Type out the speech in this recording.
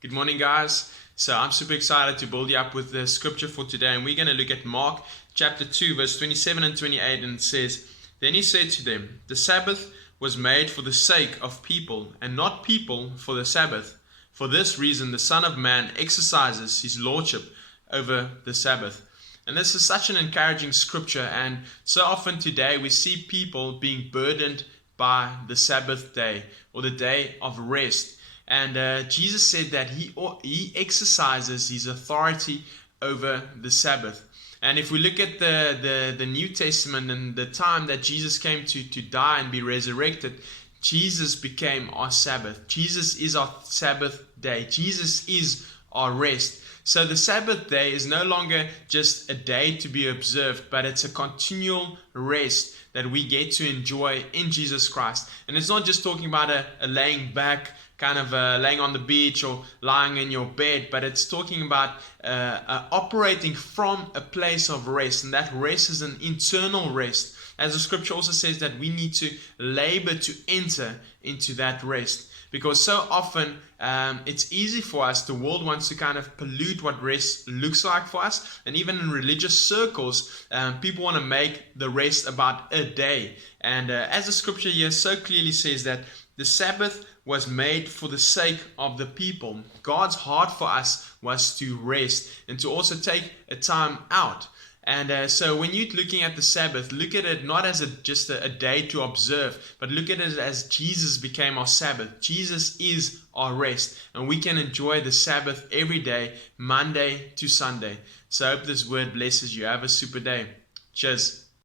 Good morning, guys. So I'm super excited to build you up with the scripture for today, and we're going to look at Mark chapter 2, verse 27 and 28, and it says, "Then he said to them, the Sabbath was made for the sake of people, and not people for the Sabbath. For this reason the Son of Man exercises his lordship over the Sabbath." And this is such an encouraging scripture, and so often today we see people being burdened by the Sabbath day or the day of rest. And Jesus said that he exercises his authority over the Sabbath. And if we look at the New Testament and the time that Jesus came to die and be resurrected, Jesus became our Sabbath. Jesus is our Sabbath day. Jesus is our rest. So the Sabbath day is no longer just a day to be observed, but it's a continual rest that we get to enjoy in Jesus Christ. And it's not just talking about a laying back, kind of laying on the beach or lying in your bed, but it's talking about operating from a place of rest. And that rest is an internal rest. As the scripture also says that we need to labor to enter into that rest. Because so often it's easy for us, the world wants to kind of pollute what rest looks like for us. And even in religious circles, people want to make the rest about a day. And as the scripture here so clearly says that the Sabbath was made for the sake of the people. God's heart for us was to rest and to also take a time out. And so when you're looking at the Sabbath, look at it not as just a day to observe, but look at it as Jesus became our Sabbath. Jesus is our rest, and we can enjoy the Sabbath every day, Monday to Sunday. So I hope this word blesses you. Have a super day. Cheers.